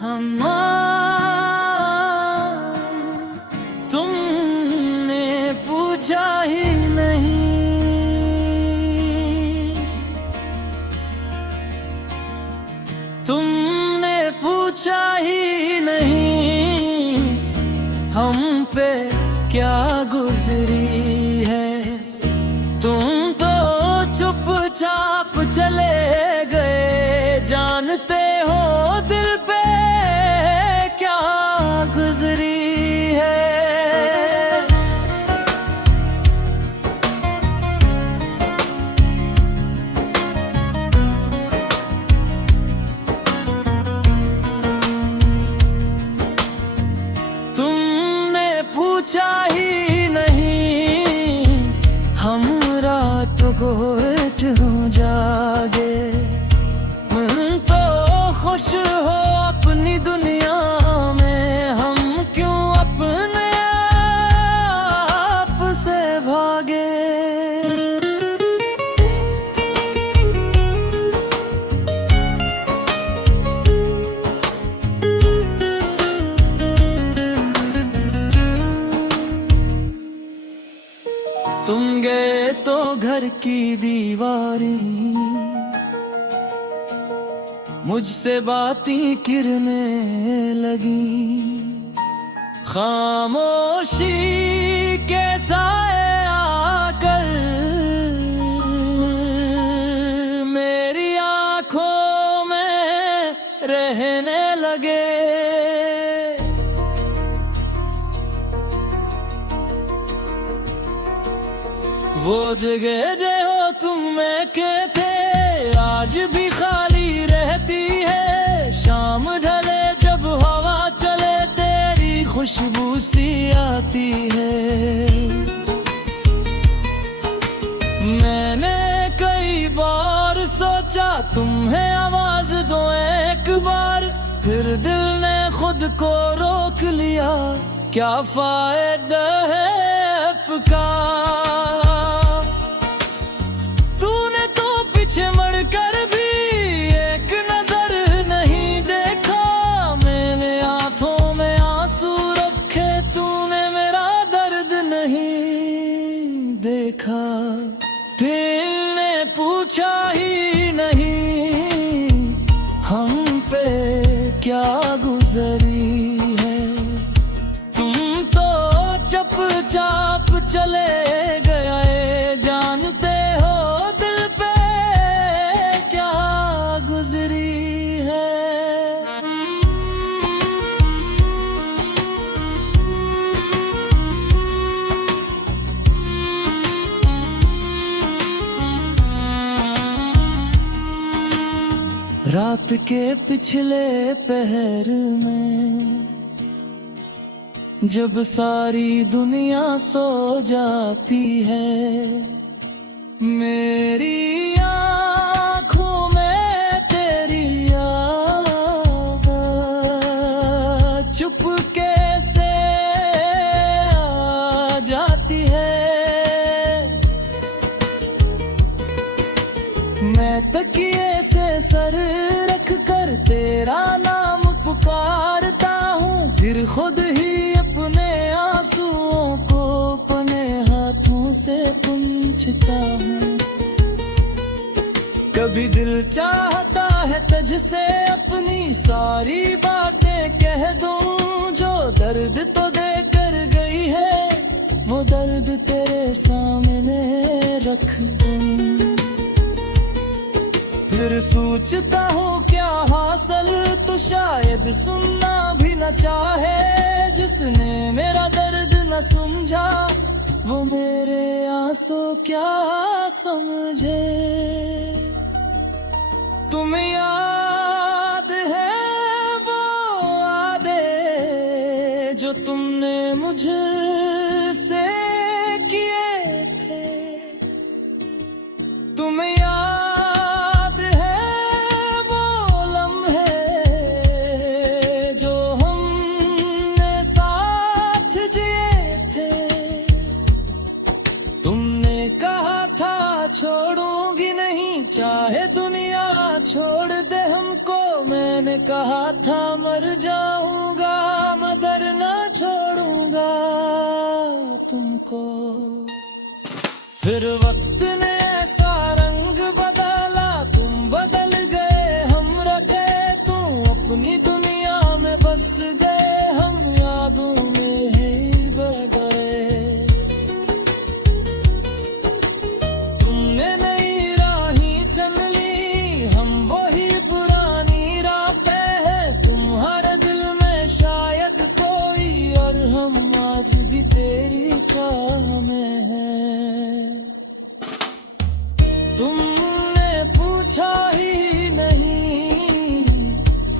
हम तुमने पूछा ही नहीं, तुमने पूछा ही नहीं हम पे क्या गुजरी है। तुम तो चुपचाप चले गए, जानते हो दिल पे क्या गुजरी है। तुमने पूछा ही नहीं हम रात को जागे, तो खुश हो अपनी दुनिया में, हम क्यों अपने आप से भागे। तुम गए तो घर की दीवारें मुझसे बातें करने लगी, खामोशी के साए आकर मेरी आंखों में रहने लगे। वो जगह जो हो तुम में के थे आज भी खाली रहती है, शाम ढले जब हवा चले तेरी खुशबू सी आती है। मैंने कई बार सोचा तुम्हें आवाज दो एक बार, फिर दिल ने खुद को रोक लिया, क्या फायदा है पुकार। तूने तो पीछे मुड़कर भी एक नजर नहीं देखा, मैंने आंखों में आंसू रखे तूने मेरा दर्द नहीं देखा। दिल ने पूछा ही नहीं हम पे क्या गुजरी है। तुम तो चुपचाप चले गए, जानते हो दिल पे क्या गुजरी है। रात के पिछले पहर में जब सारी दुनिया सो जाती है, मेरी आँखों में तेरी आवाज़ चुपके से आ जाती है। मैं तकिए से सर रख कर तेरा नाम पुकारता हूँ, फिर खुद ही अपने आंसुओं को अपने हाथों से पूंछता हूँ। कभी दिल चाहता है तुझसे अपनी सारी बातें कह दूं, जो दर्द तो दे कर गई है वो दर्द तेरे सामने रख दूं। फिर सोचता हूँ क्या हासिल तो शायद सुनना भी न चाहे, जिसने मेरा दर्द न समझा वो मेरे आंसू क्या समझे। तुम्हें याद है वो वादे जो तुमने मुझसे किए थे, तुम्हें याद है वो लम्हे जो हमने साथ जिए थे। तुमने कहा था छोड़ो छोड़ूंगी नहीं, चाहे दुनिया छोड़ दे हमको। मैंने कहा था मर जाऊंगा मगर न छोड़ूंगा तुमको। फिर वक्त ने ऐसा रंग बदला, तुम बदल गए हम रखे, तुम अपनी दुनिया में बस गए, हम यादों में ही बह गए। तुमने नई राहें चुन ली, हम वही पुरानी राहें हैं। तुम्हारे दिल में शायद कोई और हम आज भी तेरी चाह में हैं। तुमने पूछा ही नहीं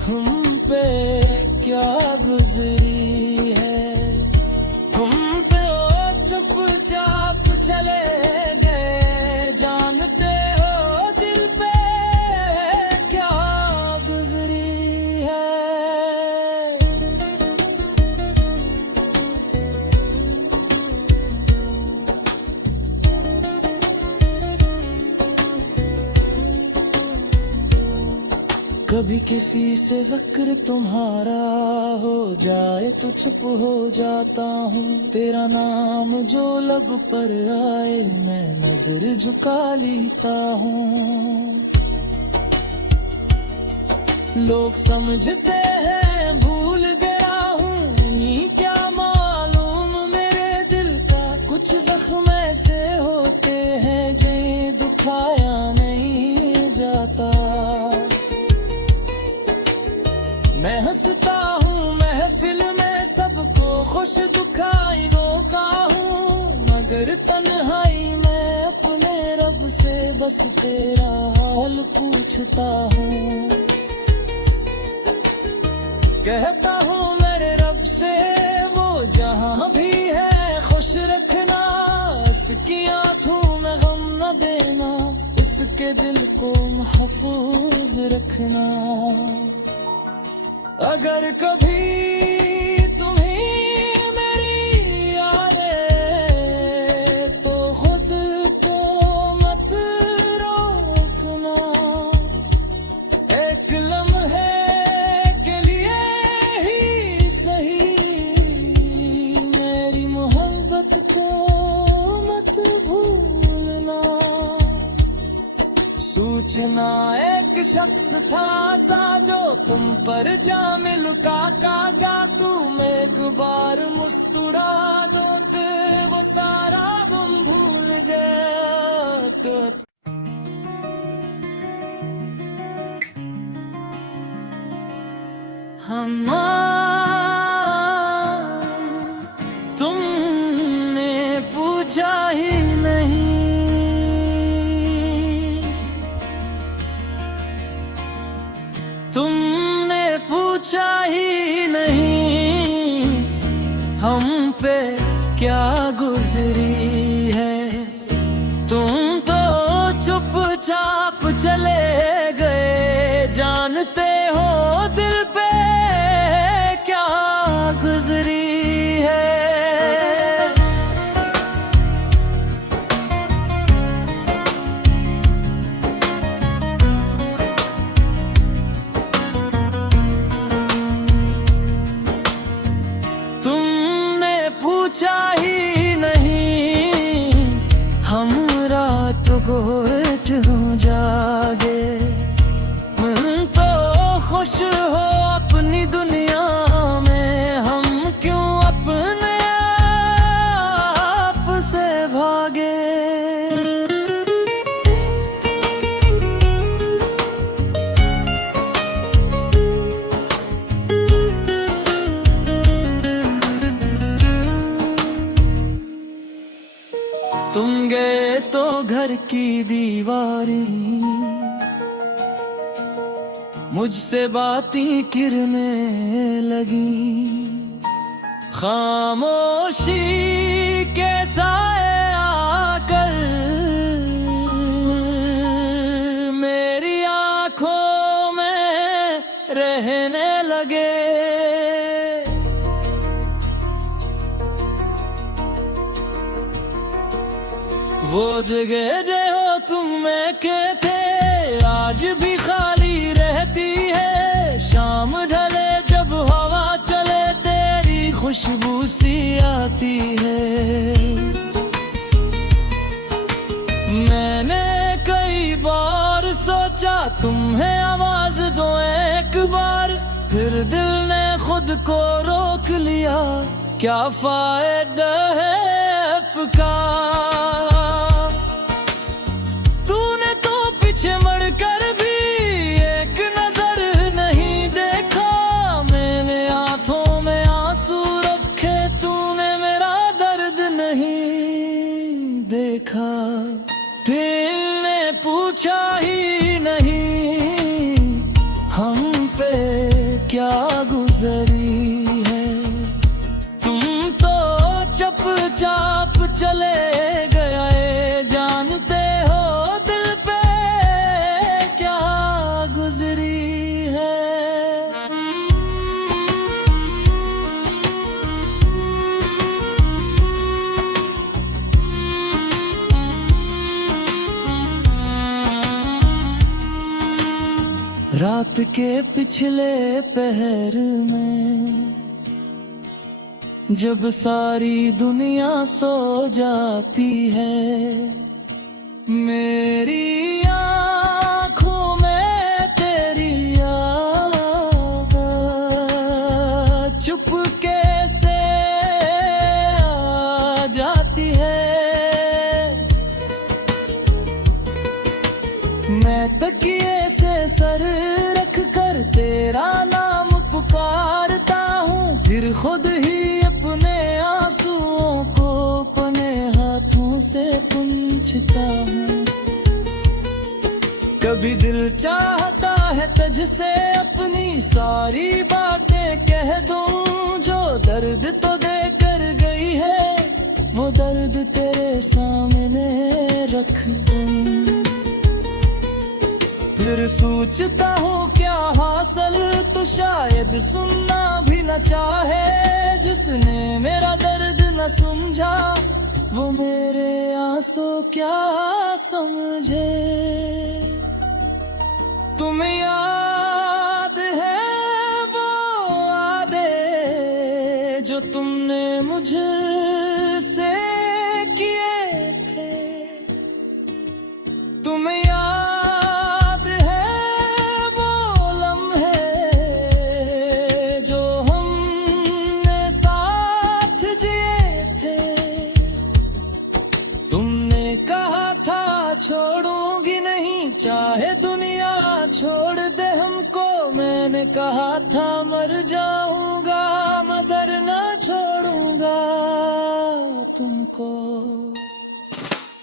हम पे क्या गुजरी है, हम पे ओ चुपचाप चले गए, जानते हो दिल पे क्या गुजरी है। कभी किसी से जिक्र तुम्हारा हो जाए तो चुप हो जाता हूँ, तेरा नाम जो लब पर आए मैं नजर झुका लेता हूँ। लोग समझते हैं भूल गया हूँ, ये क्या मालूम मेरे दिल का कुछ जख्म ऐसे होते हैं जिन्हें दुखाया नहीं जाता। मैं हंसता हूँ महफिल में सबको खुश दुखाई रोका हूँ, मगर तन्हाई में अपने रब से बस तेरा हाल पूछता हूँ। कहता हूँ मेरे रब से वो जहाँ भी है खुश रखना, इसकी आंखों में गम न देना, इसके दिल को महफूज रखना। अगर कभी तुम्हें मेरी याद आए तो खुद को मत रोकना, एक लम्हे के लिए ही सही मेरी मोहब्बत को मत भूलना। सूचना एक शख्स था सा जो तुम पर जा मिलका का जा, तुम एक बार मुस्कुरा दो तो वो सारा तुम भूल जाए। तो तुमने पूछा ही नहीं, तुमने पूछा ही नहीं हम पे क्या गुजरी है। तुम तो चुपचाप चले गए, जानते हो दिल पे क्या गुजरी है। तुमने पूछा ही नहीं हम रात को क्यों जागे, तो खुश हो अपनी दुनिया में, हम क्यों अपने आप से भागे। तुम गए तो घर की दीवारें मुझसे बातें करने लगी, खामोशी के साए आकर मेरी आंखों में रहने लगे। वो जगह जो तुम में के थे आज भी खाली रहती है। शाम ढले जब हवा चले तेरी खुशबू सी आती है। मैंने कई बार सोचा तुम्हें आवाज दो एक बार, फिर दिल ने खुद को रोक लिया। क्या फायदा है पुकार, तूने तो पीछे मुड़कर भी एक नजर नहीं देखा। मैंने आंखों में आंसू रखे, तूने मेरा दर्द नहीं देखा। दिल ने पूछा ही नहीं हम पे क्या गुजरी है। तुम तो चुपचाप चले गए, जानते हो दिल पे क्या गुजरी है। रात के पिछले पहर में जब सारी दुनिया सो जाती है, मेरी आँखों में तेरी याद चुपके से आ जाती है। मैं तकिए से सर रख कर तेरा नाम पुकारता हूँ, फिर खुद ही अपने आंसुओं को अपने हाथों से पूंछता हूँ। कभी दिल चाहता है तुझसे अपनी सारी बातें कह दूं, जो दर्द तो दे कर गई है वो दर्द तेरे सामने रख दूं। फिर सोचता हूँ क्या हासिल तो शायद सुनना भी न चाहे। जिसने मेरा दर्द न समझा वो मेरे आंसू क्या समझे। तुम्हें याद है वो वादे जो तुमने मुझसे किए थे। तुम्हें याद है वो लम्हे जो हमने साथ जिए थे। तुमने कहा था छोड़ूंगी नहीं चाहे दुनिया छोड़ दे हमको। मैंने कहा था मर जाऊंगा मगर न छोड़ूंगा तुमको।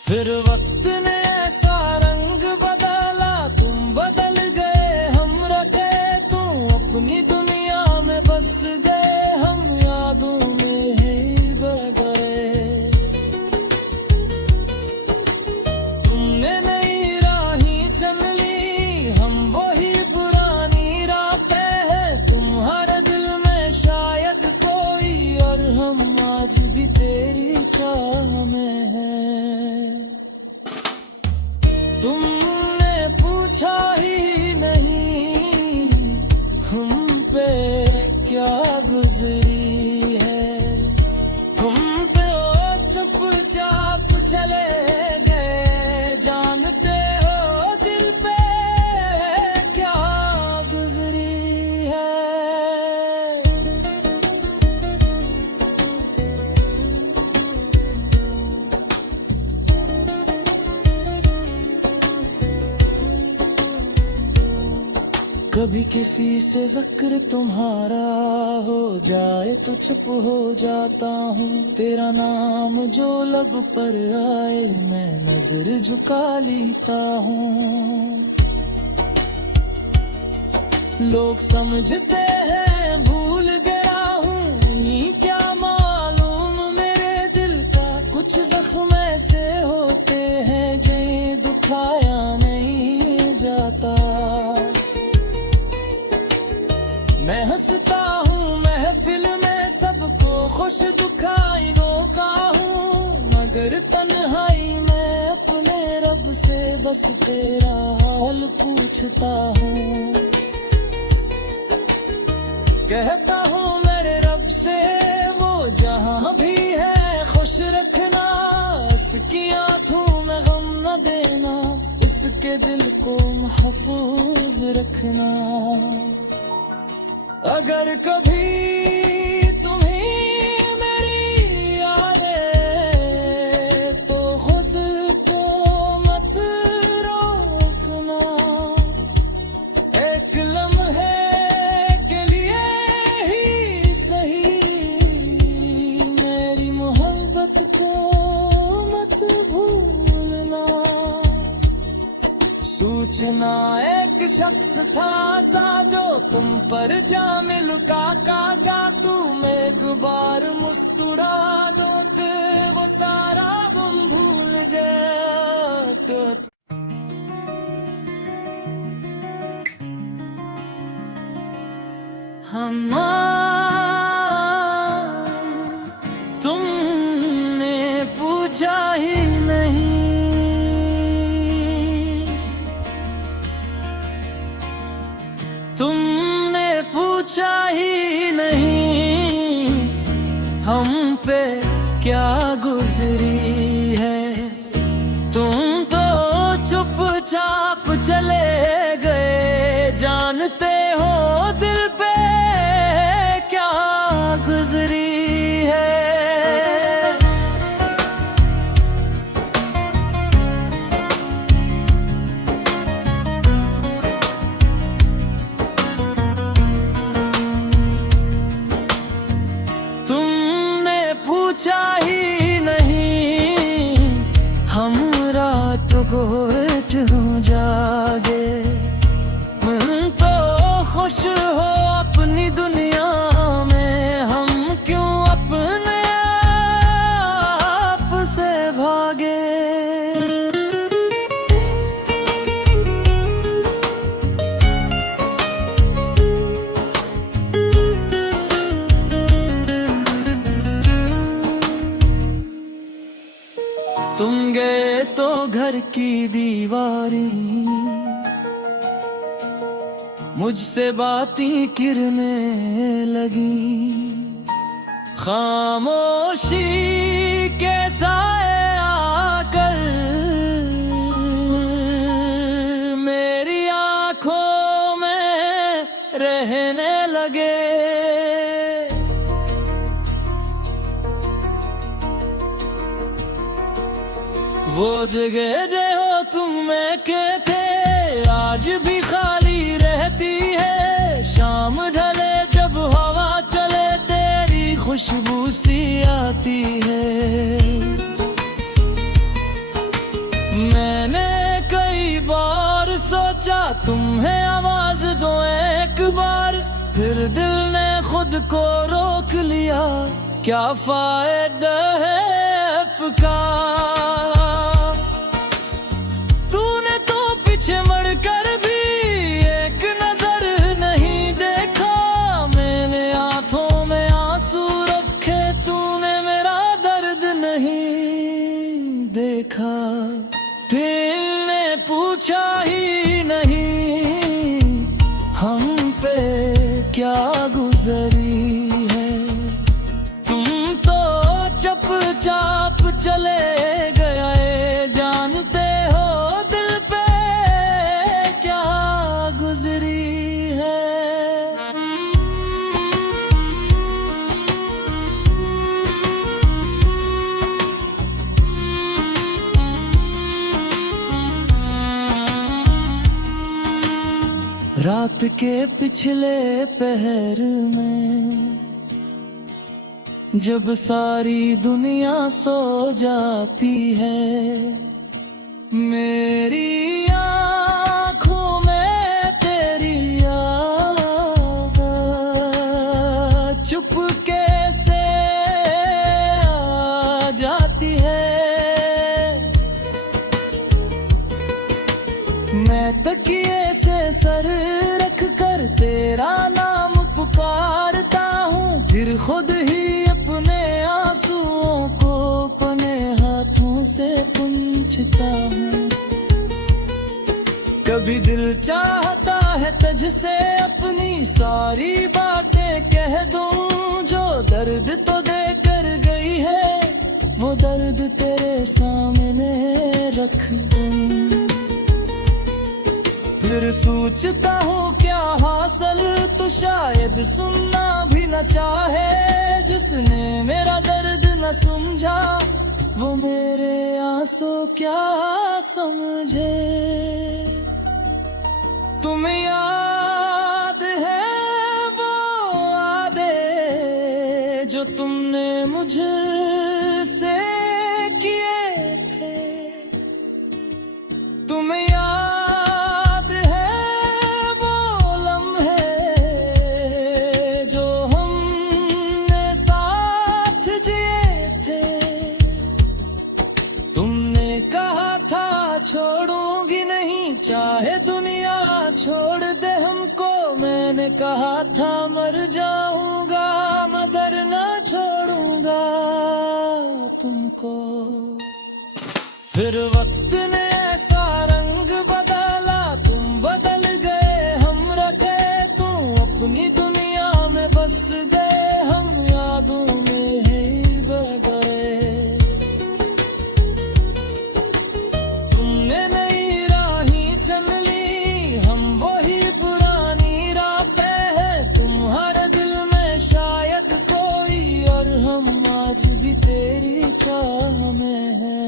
फिर वक्त ने ऐसा रंग बदला, तुम बदल गए हम रखे। तुम अपनी दुनिया में बस गए, हम यादों में ही बह गए। तुमने नई राहें चुन ली, हम वही पुरानी राहें हैं। तुम्हारे दिल में शायद कोई और हम आज भी तेरी चाह में हैं। तुमने पूछा ही नहीं हम पे क्या गुजरी है। हम पे ओ चुपचाप चले गए, जानते हो दिल पे क्या गुजरी है। कभी किसी से जिक्र तुम्हारा हो जाए तो चुप हो जाता हूँ। तेरा नाम जो लब पर आए मैं नजर झुका लेता हूँ। लोग समझते हैं भूल गया हूँ, ये क्या मालूम मेरे दिल का कुछ जख्म ऐसे होते हैं जिन्हें दुखाया नहीं जाता। मैं हंसता हूँ महफिल में सबको खुश दुखाई रोका हूँ, मगर तन्हाई में अपने रब से बस तेरा हाल पूछता हूँ। कहता हूँ मेरे रब से वो जहाँ भी है खुश रखना, इसकी आंखों में गम न देना, इसके दिल को महफूज रखना। अगर कभी तुम्हें मेरी याद है तो खुद को मत रोकना, एक लम्हे के लिए ही सही मेरी मोहब्बत को मत भूलना। सूचना एक शख्स था सा जो तुम पर जा मिलका का जा, तुम एक बार मुस्कुरा दो तो वो सारा तुम भूल जाओ। तो तुमने पूछा ही नहीं, तुमने पूछा ही नहीं हम पे क्या गुजरी है। तुम तो चुपचाप चले गए, जानते हो दिल पे क्या गुजरी है। तुमने पूछा ही नहीं हम रात को क्यों जागे, तो खुश हो अपनी दुनिया में, हम क्यों अपने आप से भागे। तुम गए तो घर की दीवारी मुझसे बातें गिरने लगी, खामोशी के साए आकर मेरी आंखों में रहने लगे। वो जगह जो हो तुम में के थे आज भी खाली रहती है, शाम ढले जब हवा चले तेरी खुशबू सी आती है। मैंने कई बार सोचा तुम्हें आवाज दो एक बार, फिर दिल ने खुद को रोक लिया, क्या फायदा है पुकार। तूने तो पीछे मुड़ कर भी एक नजर नहीं देखा, मैंने आंखों में आंसू रखे तूने मेरा दर्द नहीं देखा। दिल ने पूछा ही नहीं हम पे क्या गुजरी है, तुम तो चुपचाप चले गए, जानते हो दिल पे क्या गुजरी है। रात के पिछले पहर में जब सारी दुनिया सो जाती है, मेरी आँखों में तेरी याद चुपके से आ जाती है। मैं तकिए से सर रख कर तेरा नाम पुकारता हूँ, फिर खुद ही अपने आंसुओं को अपने हाथों तुझसे पूछता हूँ। कभी दिल चाहता है तुझसे अपनी सारी बातें कह दूं, जो दर्द तो देकर गई है वो दर्द तेरे सामने रख दूं। फिर सोचता हूँ क्या हासिल तो शायद सुनना भी न चाहे, जिसने मेरा दर्द न समझा वो मेरे आंसू क्या समझे। तुम्हें याद है वो वादे जो तुमने मुझसे किए थे, तुम्हें याद है वो लम्हे जो हमने साथ जिए थे। तुमने कहा था छोड़ूंगी नहीं चाहे दुनिया छोड़ दे हमको, मैंने कहा था मर जाऊंगा मगर न छोड़ूंगा तुमको। फिर वक्त ने ऐसा रंग बदला, तुम बदल गए हम रखे, तुम अपनी दुनिया में बस गए, हम यादों में ही बदले। तुमने नई राहें चुन ली, हम वही पुरानी राहें हैं, तुम्हारे दिल में शायद कोई और हम आज भी तेरी चाह में हैं।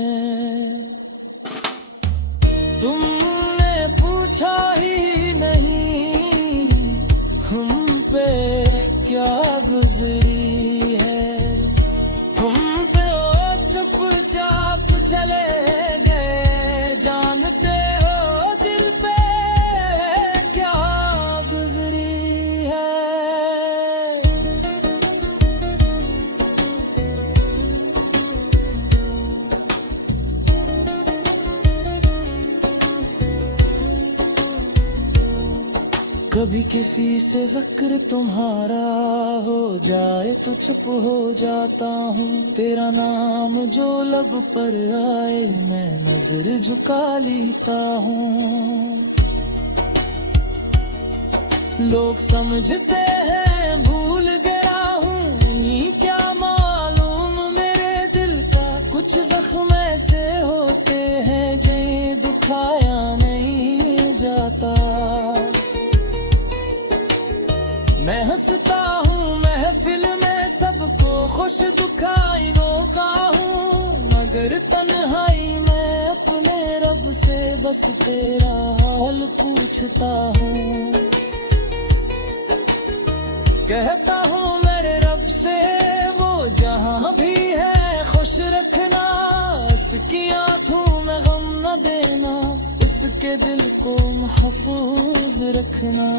तुमने पूछा ही नहीं हम पे क्या गुजरी है, हम पे ओ चुपचाप चले गए, जानते हो दिल पे क्या गुजरी है। कभी किसी से जिक्र तुम्हारा हो जाए तो चुप हो जाता हूँ, तेरा नाम जो लब पर आए मैं नजर झुका लेता हूँ। लोग समझते हैं भूल गया हूँ, ये क्या मालूम मेरे दिल का कुछ जख्म ऐसे होते हैं जिन्हें दुखाया नहीं जाता। मैं हंसता हूँ महफिल में सबको खुश दुखाई रोका हूँ, मगर तन्हाई में अपने रब से बस तेरा हाल पूछता हूँ। कहता हूँ मेरे रब से वो जहाँ भी है खुश रखना, इसकी आंखों में गम न देना, इसके दिल को महफूज रखना।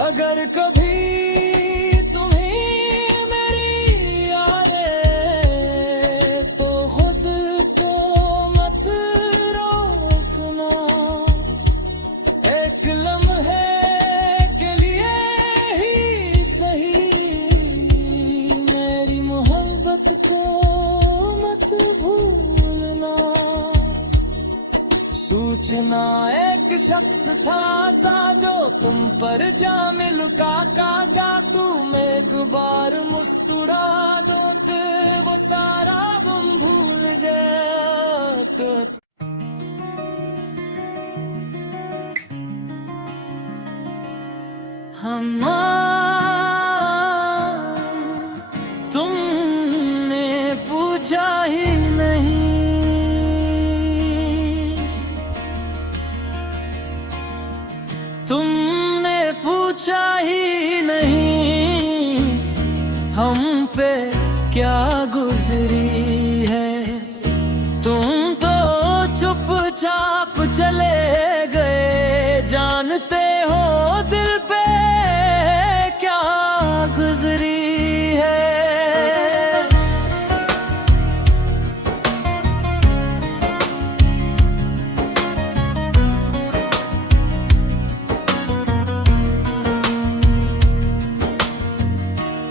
अगर कभी तुम्हें मेरी याद आए तो खुद को मत रोकना, एक लम्हे के लिए ही सही मेरी मोहब्बत को मत भूलना। सूचना एक शख्स था सा जो तुम पर जा मिलका का जा, तुम एक बार मुस्कुरा दो तो वो सारा गम भूल जाए। तुमने पूछा ही नहीं, तुमने पूछा ही नहीं हम पे क्या गुजरी है, तुम तो चुपचाप चले गए, जानते हो दिल पे क्या गुजरी है।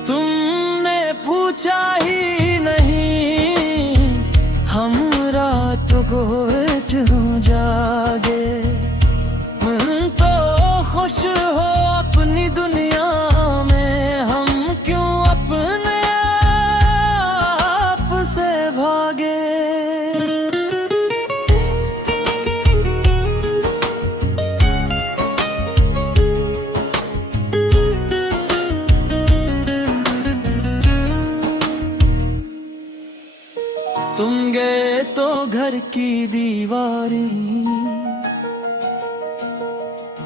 तुमने पूछा ही नहीं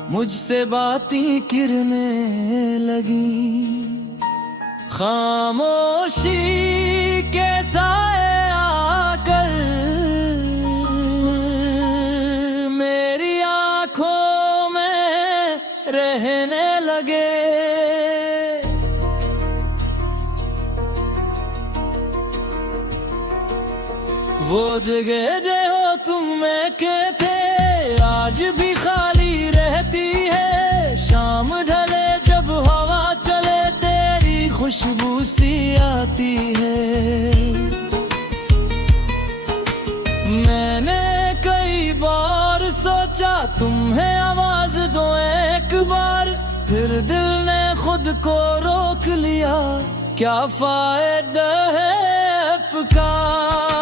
मुझसे बातें गिरने लगी। खामोशी के साए आकर मेरी आंखों में रहने लगे। वो जगह जो हो तुम में के थे आज भी खाली रहती है। शाम ढले जब हवा चले तेरी खुशबू सी आती है। मैंने कई बार सोचा तुम्हें आवाज दो एक बार, फिर दिल ने खुद को रोक लिया। क्या फायदा है पुकार।